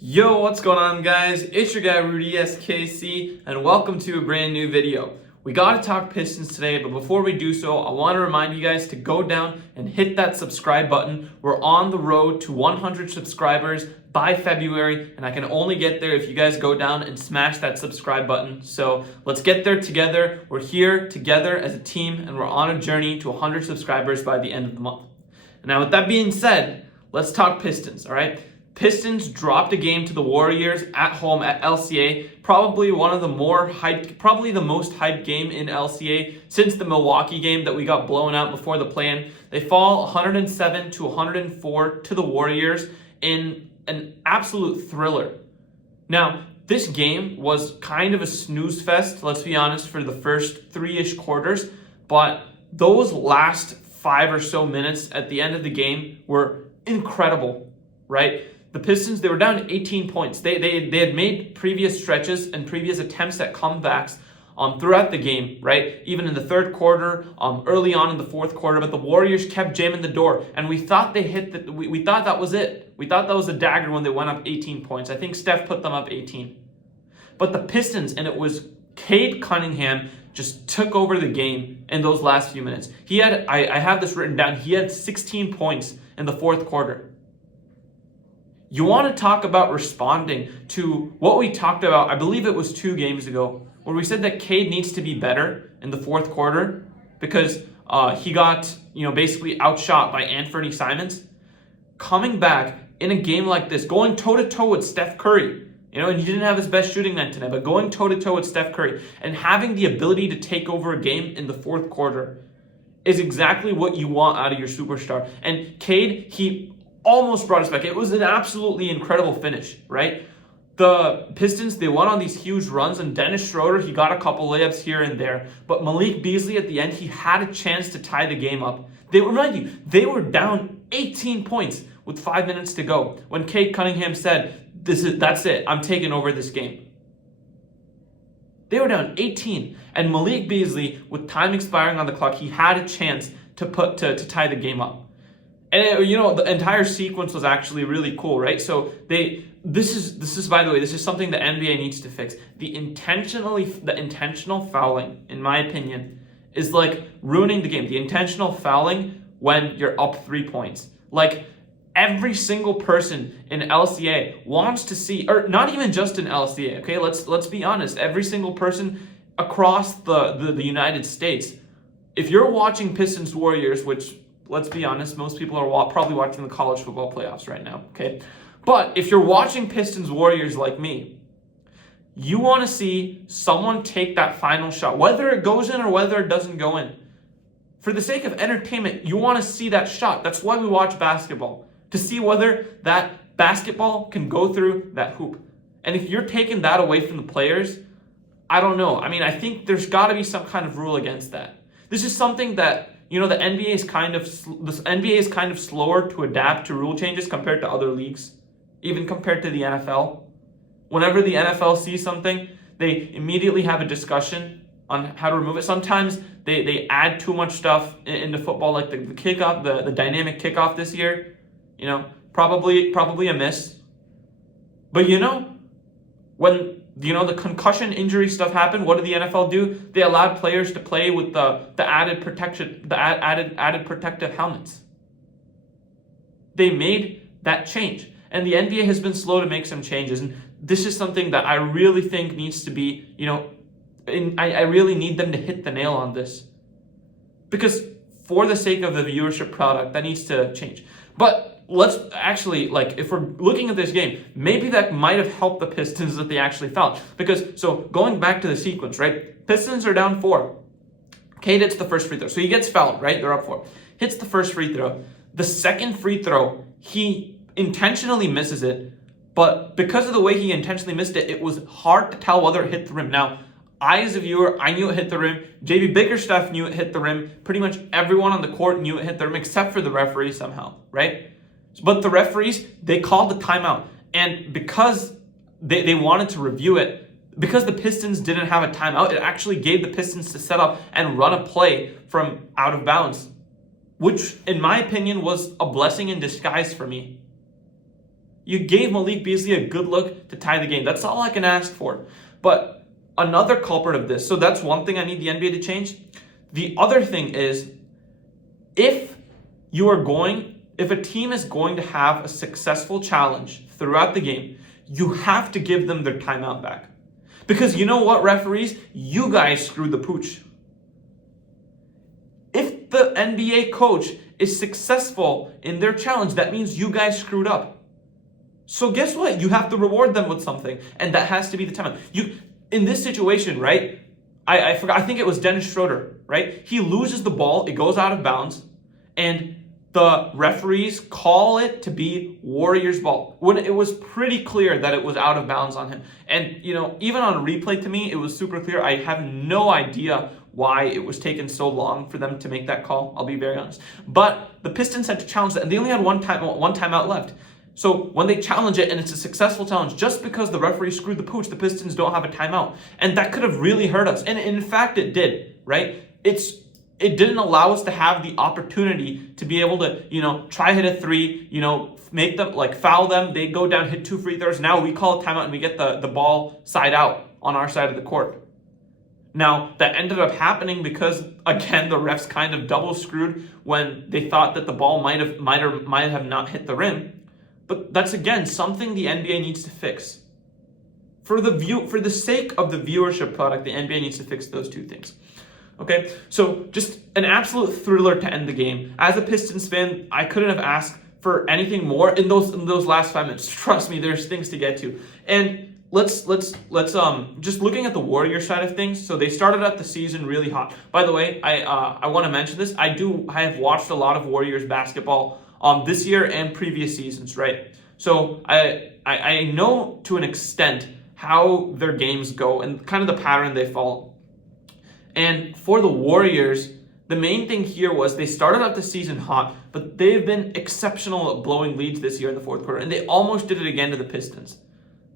Yo, what's going on, guys? It's your guy Rudy SKC, and welcome to a brand new video. We gotta talk Pistons today, but before we do so, I want to remind you guys to go down and hit that subscribe button. We're on the road to 100 subscribers by February, and I can only get there if you guys go down and smash that subscribe button. So let's get there together. We're here together as a team, and we're on a journey to 100 subscribers by the end of the month. Now, with that being said, let's talk Pistons, all right? Pistons dropped a game to the Warriors at home at LCA. Probably one of the more hyped, probably the most hyped game in LCA since the Milwaukee game that we got blown out before the play-in. They fall 107 to 104 to the Warriors in an absolute thriller. Now, this game was kind of a snooze fest, let's be honest, for the first three-ish quarters, but those last 5 or so minutes at the end of the game were incredible, right? The Pistons, they were down 18 points. They had made previous stretches and previous attempts at comebacks throughout the game, right? Even in the third quarter, early on in the fourth quarter, but the Warriors kept jamming the door, and we thought they hit the. We thought that was it. We thought that was a dagger when they went up 18 points. I think Steph put them up 18, but the Pistons, and it was Cade Cunningham, just took over the game in those last few minutes. He had, I have this written down. He had 16 points in the fourth quarter. You want to talk about responding to what we talked about, I believe it was 2 games ago, where we said that Cade needs to be better in the fourth quarter because he got, basically outshot by Anthony Simons. Coming back in a game like this, going toe-to-toe with Steph Curry, and he didn't have his best shooting night tonight, but going toe-to-toe with Steph Curry and having the ability to take over a game in the fourth quarter is exactly what you want out of your superstar. And Cade, he almost brought us back. It was an absolutely incredible finish, right? The Pistons, they went on these huge runs, and Dennis Schroeder, he got a couple layups here and there, but Malik Beasley at the end, he had a chance to tie the game up. They were down 18 points with 5 minutes to go when Cade Cunningham said, that's it, I'm taking over this game. They were down 18, and Malik Beasley, with time expiring on the clock, he had a chance to tie the game up. And the entire sequence was actually really cool, right? So this is by the way, this is something the NBA needs to fix. The intentional fouling, in my opinion, is like ruining the game. The intentional fouling when you're up 3 points. Like every single person in LCA wants to see, or not even just in LCA, okay? Let's be honest. Every single person across the United States, if you're watching Pistons Warriors, which, let's be honest, most people are probably watching the college football playoffs right now, okay? But if you're watching Pistons Warriors like me, you want to see someone take that final shot, whether it goes in or whether it doesn't go in. For the sake of entertainment, you want to see that shot. That's why we watch basketball, to see whether that basketball can go through that hoop. And if you're taking that away from the players, I don't know. I mean, I think there's got to be some kind of rule against that. This is something that the NBA is kind of slower to adapt to rule changes compared to other leagues, even compared to the NFL. Whenever the NFL sees something, they immediately have a discussion on how to remove it. Sometimes they add too much stuff into football, like the kickoff, the dynamic kickoff this year. Probably a miss. But when the concussion injury stuff happened, what did the NFL do? They allowed players to play with the added protection, the added protective helmets. They made that change, and the NBA has been slow to make some changes. And this is something that I really think needs to be, I really need them to hit the nail on this, because for the sake of the viewership product, that needs to change. But let's actually, if we're looking at this game, maybe that might have helped the Pistons that they actually fouled. So going back to the sequence, right? Pistons are down 4. Cade hits the first free throw. So he gets fouled, right? They're up 4. Hits the first free throw. The second free throw, he intentionally misses it. But because of the way he intentionally missed it, it was hard to tell whether it hit the rim. Now, I, as a viewer, I knew it hit the rim. JB Bickerstaff knew it hit the rim. Pretty much everyone on the court knew it hit the rim, except for the referee somehow, right? But the referees, they called the timeout. And because they wanted to review it, because the Pistons didn't have a timeout, it actually gave the Pistons to set up and run a play from out of bounds, which, in my opinion, was a blessing in disguise for me. You gave Malik Beasley a good look to tie the game. That's all I can ask for. But another culprit of this, so that's one thing I need the NBA to change. The other thing is, if a team is going to have a successful challenge throughout the game, you have to give them their timeout back. Because you know what, referees? You guys screwed the pooch. If the NBA coach is successful in their challenge, that means you guys screwed up. So guess what? You have to reward them with something, and that has to be the timeout. In this situation, right? I forgot. I think it was Dennis Schroeder, right? He loses the ball, it goes out of bounds, and the referees call it to be Warriors ball when it was pretty clear that it was out of bounds on him. And even on replay, to me, it was super clear. I have no idea why it was taking so long for them to make that call. I'll be very honest. But the Pistons had to challenge that, and they only had one timeout left. So when they challenge it and it's a successful challenge, just because the referee screwed the pooch, the Pistons don't have a timeout. And that could have really hurt us. And in fact, it did, right? It didn't allow us to have the opportunity to be able to, try hit a three, make them, foul them. They go down, hit 2 free throws. Now we call a timeout and we get the ball side out on our side of the court. Now, that ended up happening because, again, the refs kind of double screwed when they thought that the ball might have not hit the rim. But that's, again, something the NBA needs to fix. For the sake of the viewership product, the NBA needs to fix those two things. Okay, so just an absolute thriller to end the game. As a Pistons fan, I couldn't have asked for anything more in those last 5 minutes. Trust me, there's things to get to. And let's just looking at the Warriors side of things. So they started out the season really hot. By the way, I want to mention this. I have watched a lot of Warriors basketball this year and previous seasons, right? So I know to an extent how their games go and kind of the pattern they follow. And for the Warriors, the main thing here was they started out the season hot, but they've been exceptional at blowing leads this year in the fourth quarter, and they almost did it again to the Pistons.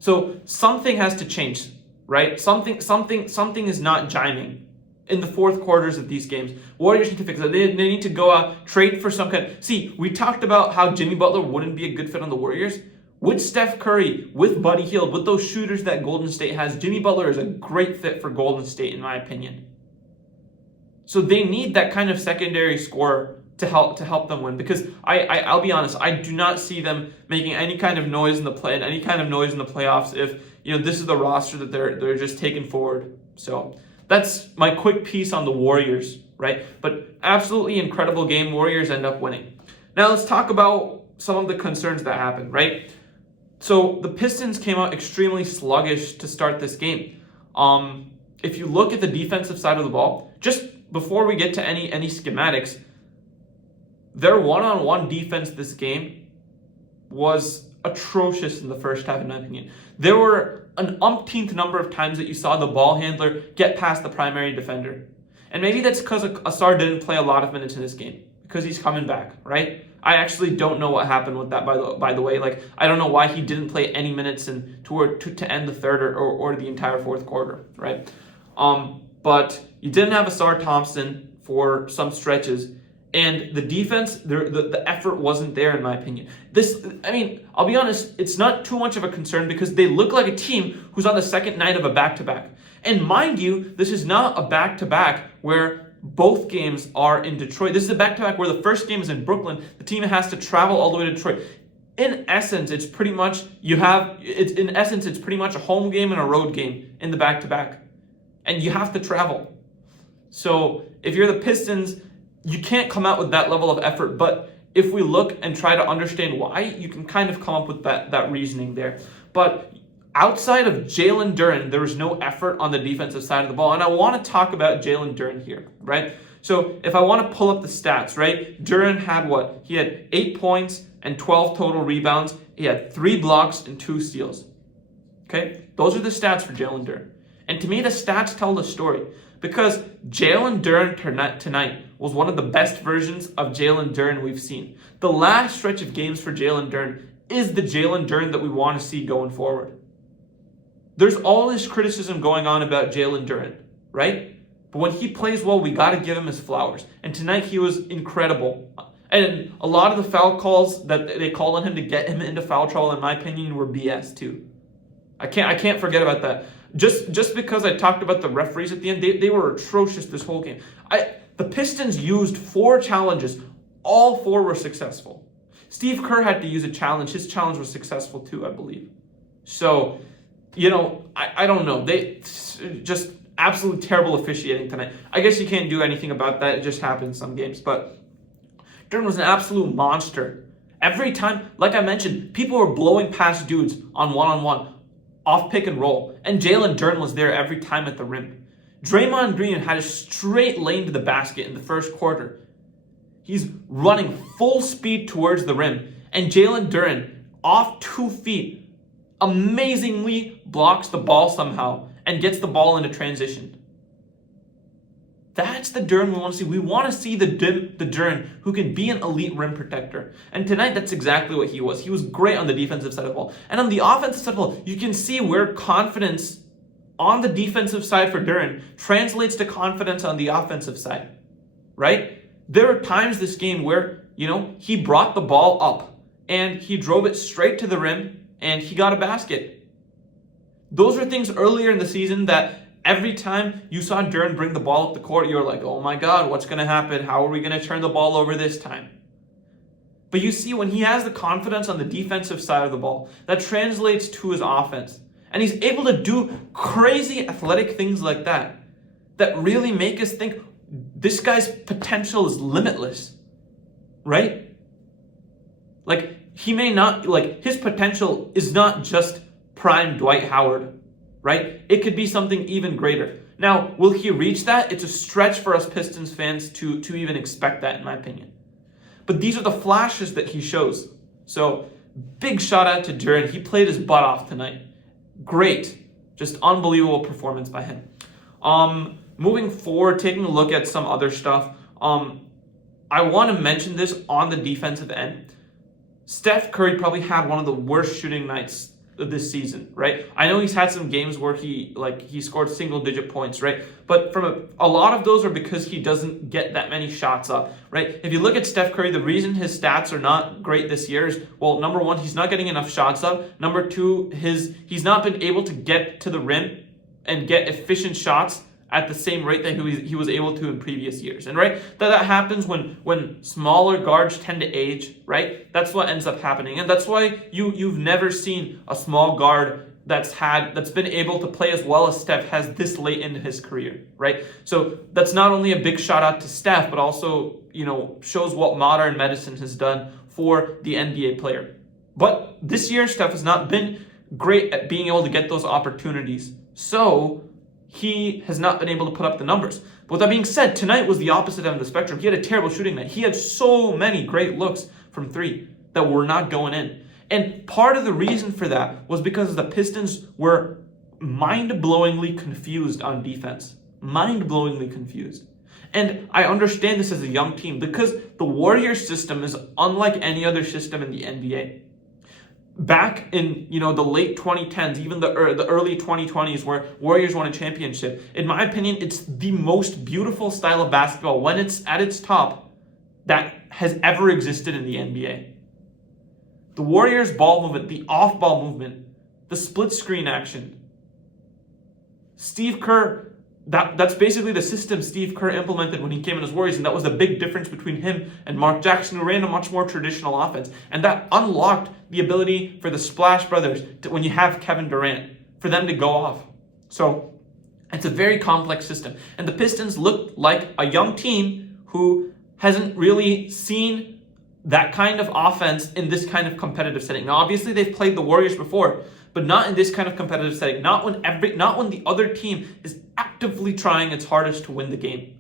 So something has to change, right? Something is not jiving in the fourth quarters of these games. Warriors need to fix it. They need to go out, trade for some kind. See, we talked about how Jimmy Butler wouldn't be a good fit on the Warriors. With Steph Curry, with Buddy Hield, with those shooters that Golden State has, Jimmy Butler is a great fit for Golden State, in my opinion. So they need that kind of secondary scorer to help them win, because I'll be honest, I do not see them making any kind of noise in the playoffs if this is the roster that they're just taking forward. So that's my quick piece on the Warriors, right? But absolutely incredible game. Warriors end up winning. Now let's talk about some of the concerns that happened, right? So the Pistons came out extremely sluggish to start this game. If you look at the defensive side of the ball, just before we get to any schematics, their one-on-one defense this game was atrocious in the first half, in my opinion. There were an umpteenth number of times that you saw the ball handler get past the primary defender. And maybe that's because Asar didn't play a lot of minutes in this game, because he's coming back, right? I actually don't know what happened with that, by the way. I don't know why he didn't play any minutes to end the third or the entire fourth quarter, right? But you didn't have Asar Thompson for some stretches, and the defense, the effort wasn't there, in my opinion. I'll be honest, it's not too much of a concern because they look like a team who's on the second night of a back-to-back. And mind you, this is not a back-to-back where both games are in Detroit. This is a back-to-back where the first game is in Brooklyn. The team has to travel all the way to Detroit. In essence, it's pretty much a home game and a road game in the back-to-back. And you have to travel. So if you're the Pistons, you can't come out with that level of effort. But if we look and try to understand why, you can kind of come up with that reasoning there. But outside of Jalen Duren, there was no effort on the defensive side of the ball. And I want to talk about Jalen Duren here, right? So if I want to pull up the stats, right? Duren had what? He had 8 points and 12 total rebounds. He had 3 blocks and 2 steals. Okay? Those are the stats for Jalen Duren. And to me, the stats tell the story, because Jalen Duren tonight was one of the best versions of Jalen Duren we've seen. The last stretch of games for Jalen Duren is the Jalen Duren that we want to see going forward. There's all this criticism going on about Jalen Duren, right? But when he plays well, we got to give him his flowers. And tonight he was incredible. And a lot of the foul calls that they called on him to get him into foul trouble, in my opinion, were BS too. I can't forget about that. Just because I talked about the referees at the end, they were atrocious this whole game. The Pistons used 4 challenges. All 4 were successful. Steve Kerr had to use a challenge. His challenge was successful too, I believe. So, I don't know. They just absolutely terrible officiating tonight. I guess you can't do anything about that. It just happens some games. But Duren was an absolute monster. Every time, like I mentioned, people were blowing past dudes on one-on-one, off pick and roll. And Jalen Duren was there every time at the rim. Draymond Green had a straight lane to the basket in the first quarter. He's running full speed towards the rim. And Jalen Duren, off 2 feet, amazingly blocks the ball somehow and gets the ball into transition. That's the Duren we want to see. We want to see the Duren who can be an elite rim protector. And tonight, that's exactly what he was. He was great on the defensive side of the ball. And on the offensive side of the ball, you can see where confidence on the defensive side for Duren translates to confidence on the offensive side, right? There are times this game where, he brought the ball up and he drove it straight to the rim and he got a basket. Those are things earlier in the season that every time you saw Duren bring the ball up the court, you were like, oh my God, what's going to happen? How are we going to turn the ball over this time? But you see, when he has the confidence on the defensive side of the ball, that translates to his offense. And he's able to do crazy athletic things like that really make us think this guy's potential is limitless, right? Like, he may not, his potential is not just prime Dwight Howard, right? It could be something even greater. Now, will he reach that? It's a stretch for us Pistons fans to even expect that, in my opinion. But these are the flashes that he shows. So, big shout out to Duren. He played his butt off tonight. Great. Just unbelievable performance by him. Moving forward, taking a look at some other stuff. I want to mention this on the defensive end. Steph Curry probably had one of the worst shooting nights of this season, right? I know he's had some games where he scored single-digit points, right? But from a lot of those are because he doesn't get that many shots up, right? If you look at Steph Curry, the reason his stats are not great this year is, well, number one, he's not getting enough shots up. Number two, he's not been able to get to the rim and get efficient shots at the same rate that he was able to in previous years. And right, that happens when smaller guards tend to age, right? That's what ends up happening. And that's why you've never seen a small guard that's been able to play as well as Steph has this late into his career, right? So that's not only a big shout out to Steph, but also, shows what modern medicine has done for the NBA player. But this year, Steph has not been great at being able to get those opportunities. So he has not been able to put up the numbers. But with that being said, tonight was the opposite end of the spectrum. He had a terrible shooting night. He had so many great looks from three that were not going in. And part of the reason for that was because the Pistons were mind-blowingly confused on defense. Mind-blowingly confused. And I understand this as a young team because the Warriors system is unlike any other system in the NBA. Back in the late 2010s, even the early 2020s, where Warriors won a championship, in my opinion, it's the most beautiful style of basketball when it's at its top that has ever existed in the NBA. The Warriors' ball movement, the off-ball movement, the split screen action. Steve Kerr, that's basically the system Steve Kerr implemented when he came in as Warriors, and that was the big difference between him and Mark Jackson, who ran a much more traditional offense. And that unlocked the ability for the Splash Brothers, when you have Kevin Durant, for them to go off. So it's a very complex system. And the Pistons looked like a young team who hasn't really seen that kind of offense in this kind of competitive setting. Now, obviously, they've played the Warriors before, but not in this kind of competitive setting. Not when the other team is actively trying its hardest to win the game.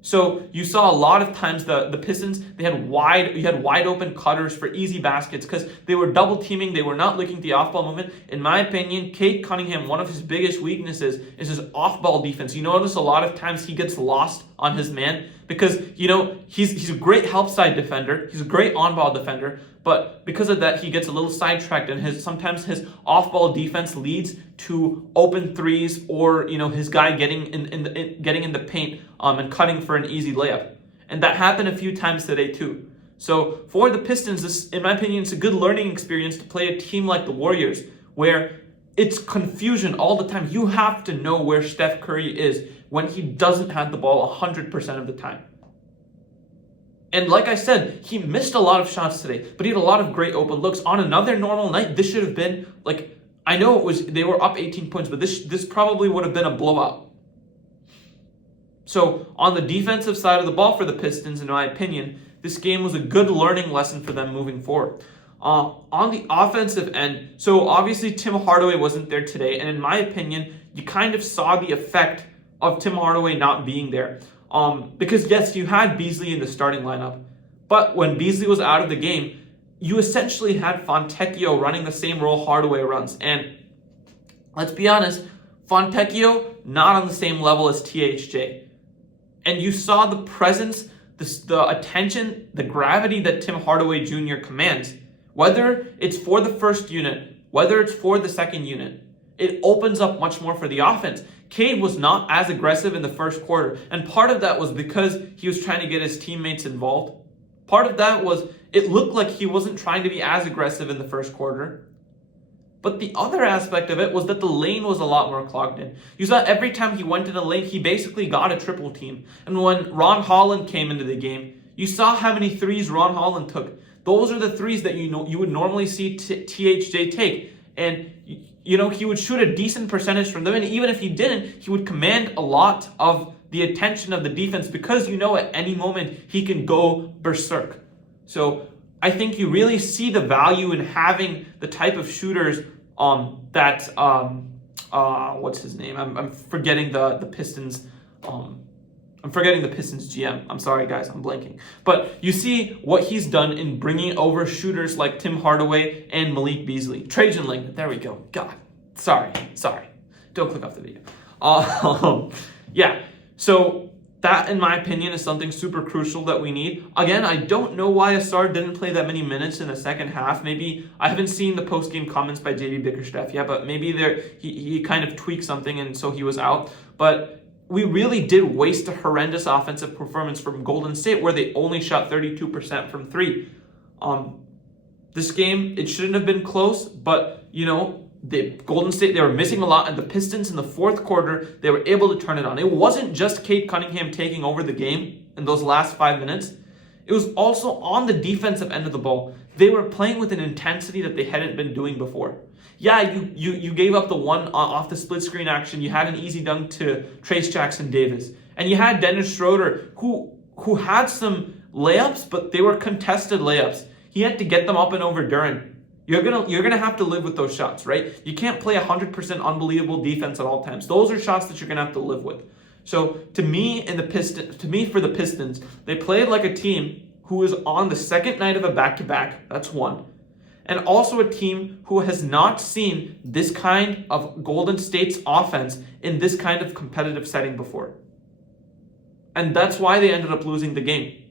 So you saw a lot of times the Pistons, you had wide open cutters for easy baskets because they were double teaming. They were not looking at the off ball movement. In my opinion, Cade Cunningham, one of his biggest weaknesses is his off ball defense. You notice a lot of times he gets lost on his man because he's a great help side defender. He's a great on ball defender. But because of that, he gets a little sidetracked, and sometimes his off-ball defense leads to open threes, or his guy getting in the paint and cutting for an easy layup. And that happened a few times today too. So for the Pistons, this, in my opinion, it's a good learning experience to play a team like the Warriors, where it's confusion all the time. You have to know where Steph Curry is when he doesn't have the ball 100% of the time. And like I said, he missed a lot of shots today, but he had a lot of great open looks. On another normal night, this should have been like, I know they were up 18 points, but this probably would have been a blowout. So on the defensive side of the ball for the Pistons, in my opinion, this game was a good learning lesson for them moving forward. On the offensive end, so obviously Tim Hardaway wasn't there today, and in my opinion, you kind of saw the effect of Tim Hardaway not being there. Because yes, you had Beasley in the starting lineup, but when Beasley was out of the game, you essentially had Fontecchio running the same role Hardaway runs. And let's be honest, Fontecchio not on the same level as THJ. And you saw the presence, the attention, the gravity that Tim Hardaway Jr. commands. Whether it's for the first unit, whether it's for the second unit, it opens up much more for the offense. Cade was not as aggressive in the first quarter, and part of that was because he was trying to get his teammates involved. Part of that was it looked like he wasn't trying to be as aggressive in the first quarter. But the other aspect of it was that the lane was a lot more clogged in. You saw every time he went in a lane, he basically got a triple team. And when Ron Holland came into the game, you saw how many threes Ron Holland took. Those are the threes that you would normally see THJ take. And he would shoot a decent percentage from them. And even if he didn't, he would command a lot of the attention of the defense because at any moment he can go berserk. So I think you really see the value in having the type of shooters what's his name? I'm forgetting the Pistons. I'm forgetting the Pistons GM. I'm sorry, guys. I'm blanking. But you see what he's done in bringing over shooters like Tim Hardaway and Malik Beasley. Trajan Langdon. There we go. God. Sorry. Don't click off the video. Yeah. So that, in my opinion, is something super crucial that we need. Again, I don't know why Asar didn't play that many minutes in the second half. Maybe I haven't seen the post-game comments by JB Bickerstaff yet, but maybe he kind of tweaked something and so he was out. But we really did waste a horrendous offensive performance from Golden State where they only shot 32% from three. This game, it shouldn't have been close, but the Golden State, they were missing a lot, and the Pistons in the fourth quarter, they were able to turn it on. It wasn't just Cade Cunningham taking over the game in those last 5 minutes. It was also on the defensive end of the ball. They were playing with an intensity that they hadn't been doing before. Yeah, you gave up the one off the split screen action. You had an easy dunk to Trayce Jackson-Davis. And you had Dennis Schroeder, who had some layups, but they were contested layups. He had to get them up and over Duren. You're gonna have to live with those shots, right? You can't play 100% unbelievable defense at all times. Those are shots that you're gonna have to live with. So for the Pistons, they played like a team who is on the second night of a back-to-back. That's one. And also a team who has not seen this kind of Golden State's offense in this kind of competitive setting before. And that's why they ended up losing the game.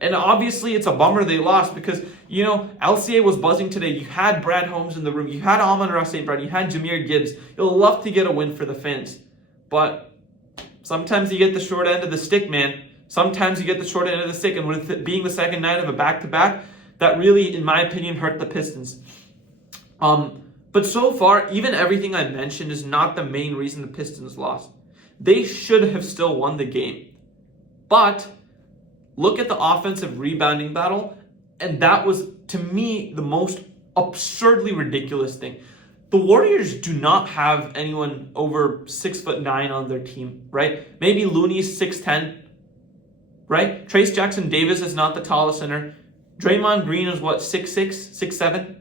And obviously it's a bummer they lost because, LCA was buzzing today. You had Brad Holmes in the room. You had Amon-Ra St. Brown. You had Jahmyr Gibbs. You'll love to get a win for the fans. But sometimes you get the short end of the stick, man. Sometimes you get the short end of the stick. And with it being the second night of a back-to-back, that really, in my opinion, hurt the Pistons. But so far, even everything I mentioned is not the main reason the Pistons lost. They should have still won the game. But look at the offensive rebounding battle, and that was, to me, the most absurdly ridiculous thing. The Warriors do not have anyone over 6'9" on their team, right? Maybe Looney's 6'10", right? Trayce Jackson-Davis is not the tallest center. Draymond Green is 6'6", 6'7",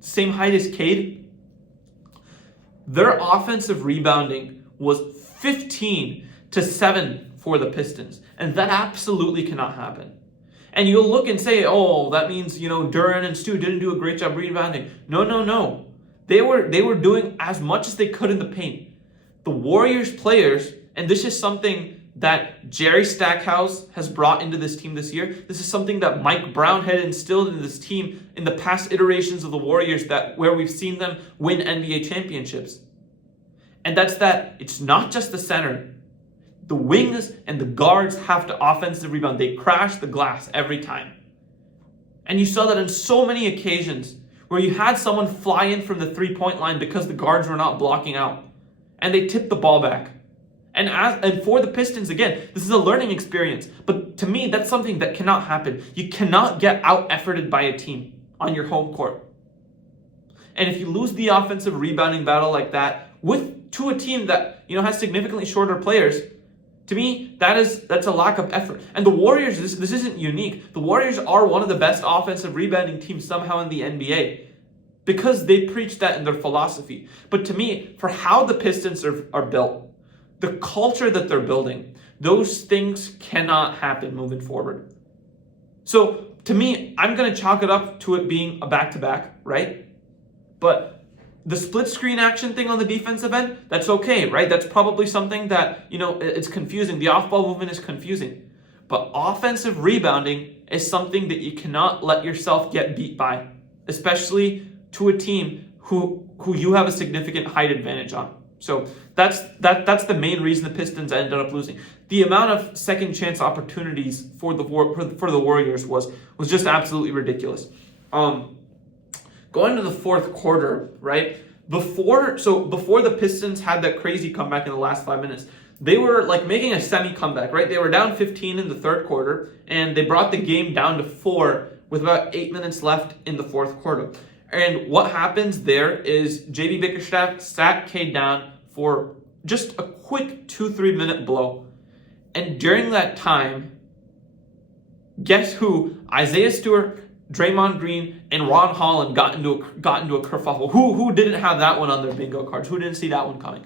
same height as Cade. Their offensive rebounding was 15-7 for the Pistons, and that absolutely cannot happen. And you'll look and say, oh, that means Duren and Stu didn't do a great job rebounding. No. They were doing as much as they could in the paint. The Warriors players, and this is something that Jerry Stackhouse has brought into this team this year. This is something that Mike Brown had instilled into this team in the past iterations of the Warriors where we've seen them win NBA championships. And that's that it's not just the center. the wings and the guards have to offensive rebound. They crash the glass every time. And you saw that on so many occasions where you had someone fly in from the three-point line because the guards were not blocking out. And they tipped the ball back. And for the Pistons, again, this is a learning experience. But to me, that's something that cannot happen. You cannot get out-efforted by a team on your home court. And if you lose the offensive rebounding battle like that to a team that has significantly shorter players, to me, that's a lack of effort. And the Warriors, this isn't unique. The Warriors are one of the best offensive rebounding teams somehow in the NBA because they preach that in their philosophy. But to me, for how the Pistons are built, the culture that they're building, those things cannot happen moving forward. So to me, I'm going to chalk it up to it being a back-to-back, right? But the split screen action thing on the defensive end, that's okay, right? That's probably something that, it's confusing. The off-ball movement is confusing. But offensive rebounding is something that you cannot let yourself get beat by, especially to a team who you have a significant height advantage on. So that's the main reason the Pistons ended up losing. The amount of second chance opportunities for the Warriors was just absolutely ridiculous. Going to the fourth quarter, right? Before the Pistons had that crazy comeback in the last 5 minutes, they were like making a semi-comeback, right? They were down 15 in the third quarter, and they brought the game down to 4 with about 8 minutes left in the fourth quarter. And what happens there is J.B. Bickerstaff sat Cade down for just a quick 2-3 minute blow. And during that time, guess who? Isaiah Stewart, Draymond Green, and Ron Holland got into a kerfuffle. Who didn't have that one on their bingo cards? Who didn't see that one coming?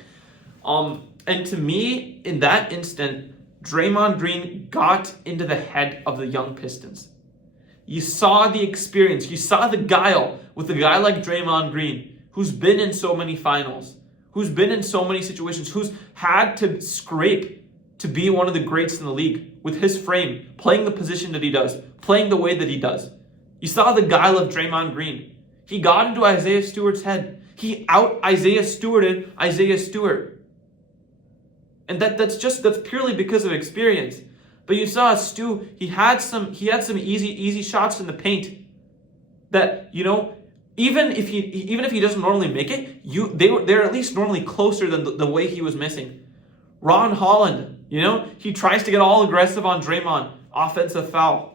And to me, in that instant, Draymond Green got into the head of the young Pistons. You saw the experience. You saw the guile with a guy like Draymond Green, who's been in so many finals, who's been in so many situations, who's had to scrape to be one of the greats in the league with his frame, playing the position that he does, playing the way that he does. You saw the guile of Draymond Green. He got into Isaiah Stewart's head. He Isaiah Stewarted Isaiah Stewart. And that's purely because of experience. But you saw Stu, he had some easy shots in the paint that, even if he doesn't normally make it, they're at least normally closer than the way he was missing. Ron Holland, he tries to get all aggressive on Draymond, offensive foul.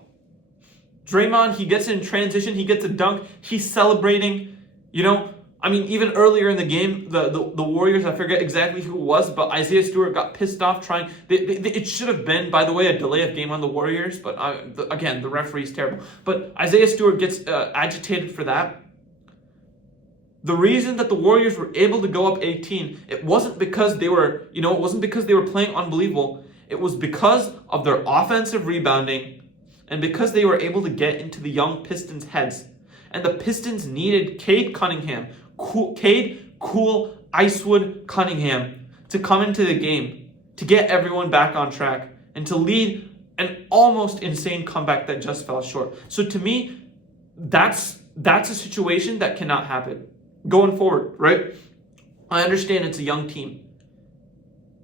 Draymond, he gets in transition, he gets a dunk, he's celebrating, even earlier in the game, the Warriors, I forget exactly who it was, but Isaiah Stewart got pissed off trying. It should have been, by the way, a delay of game on the Warriors, but again, the referee's terrible. But Isaiah Stewart gets agitated for that. The reason that the Warriors were able to go up 18, it wasn't because they were playing unbelievable. It was because of their offensive rebounding and because they were able to get into the young Pistons' heads. And the Pistons needed Cade Cunningham, Cool Icewood Cunningham to come into the game, to get everyone back on track, and to lead an almost insane comeback that just fell short. So to me, that's a situation that cannot happen going forward, right? I understand it's a young team.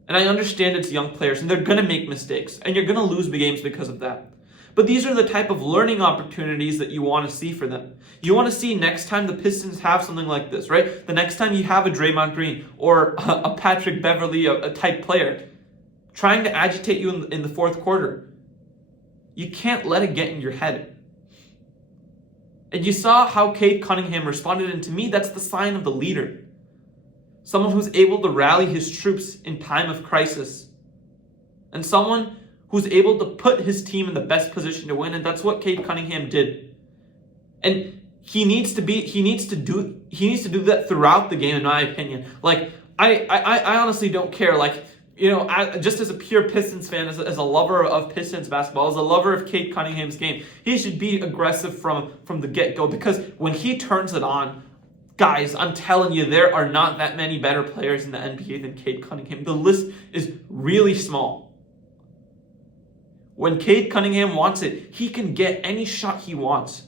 And I understand it's young players, and they're going to make mistakes, and you're going to lose the games because of that. But these are the type of learning opportunities that you want to see for them. You want to see next time the Pistons have something like this, right? The next time you have a Draymond Green or a Patrick Beverley, a type player, trying to agitate you in the fourth quarter. You can't let it get in your head. And you saw how Cade Cunningham responded, and to me, that's the sign of the leader. Someone who's able to rally his troops in time of crisis. And someone who's able to put his team in the best position to win, and that's what Cade Cunningham did. And he needs to do that throughout the game, in my opinion. Like, I honestly don't care. Like, just as a pure Pistons fan, as a lover of Pistons basketball, as a lover of Cade Cunningham's game, he should be aggressive from the get-go, because when he turns it on, guys, I'm telling you, there are not that many better players in the NBA than Cade Cunningham. The list is really small. When Cade Cunningham wants it, he can get any shot he wants.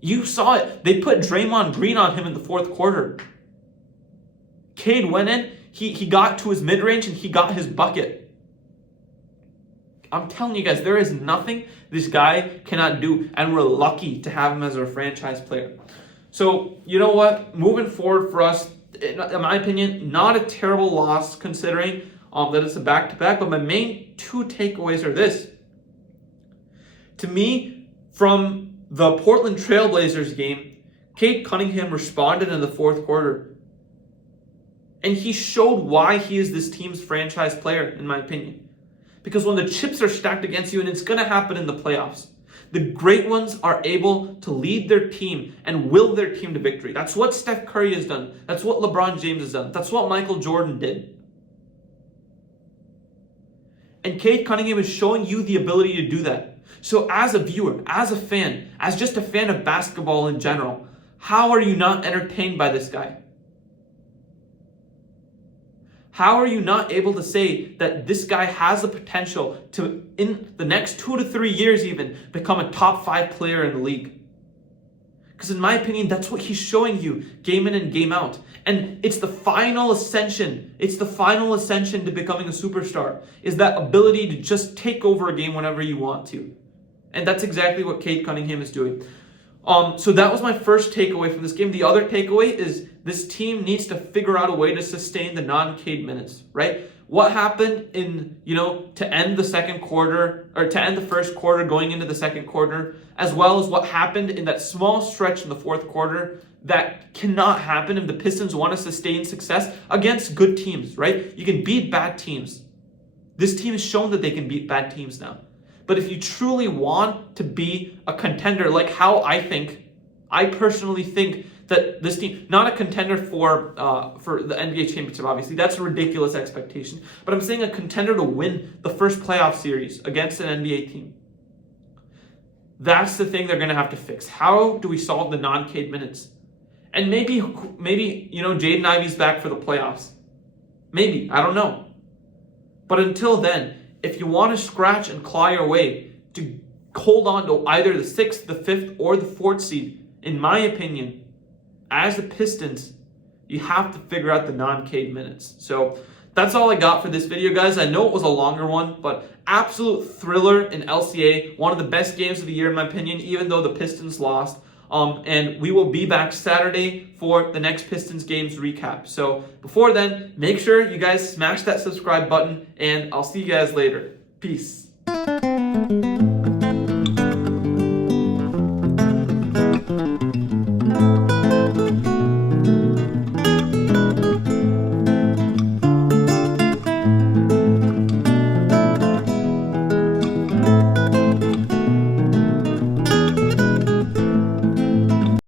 You saw it. They put Draymond Green on him in the fourth quarter. Cade went in, he got to his mid-range, and he got his bucket. I'm telling you guys, there is nothing this guy cannot do, and we're lucky to have him as our franchise player. So, you know what? Moving forward for us, in my opinion, not a terrible loss considering that it's a back-to-back, but my main two takeaways are this. To me, from the Portland Trailblazers game, Cade Cunningham responded in the fourth quarter. And he showed why he is this team's franchise player, in my opinion. Because when the chips are stacked against you, and it's going to happen in the playoffs, the great ones are able to lead their team and will their team to victory. That's what Steph Curry has done. That's what LeBron James has done. That's what Michael Jordan did. And Cade Cunningham is showing you the ability to do that. So as a viewer, as a fan, as just a fan of basketball in general, how are you not entertained by this guy? How are you not able to say that this guy has the potential to, in the next 2 to 3 years even, become a top 5 player in the league? Because in my opinion, that's what he's showing you game in and game out. And it's the final ascension. It's the final ascension to becoming a superstar, is that ability to just take over a game whenever you want to. And that's exactly what Cade Cunningham is doing. So that was my first takeaway from this game. The other takeaway is this team needs to figure out a way to sustain the non-Cade minutes, right? What happened in, to end the second quarter, or to end the first quarter going into the second quarter, as well as what happened in that small stretch in the fourth quarter, that cannot happen if the Pistons want to sustain success against good teams, right? You can beat bad teams. This team has shown that they can beat bad teams now. But if you truly want to be a contender, like how I personally think that this team, not a contender for the NBA championship, obviously, that's a ridiculous expectation. But I'm saying a contender to win the first playoff series against an NBA team. That's the thing they're going to have to fix. How do we solve the non-Cade minutes? And maybe Jaden Ivey's back for the playoffs. Maybe, I don't know. But until then, if you want to scratch and claw your way to hold on to either the 6th, the 5th, or the 4th seed, in my opinion, as the Pistons, you have to figure out the non-Cade minutes. So that's all I got for this video, guys. I know it was a longer one, but absolute thriller in LCA. One of the best games of the year, in my opinion, even though the Pistons lost. And we will be back Saturday for the next Pistons games recap. So before then, make sure you guys smash that subscribe button, and I'll see you guys later. Peace.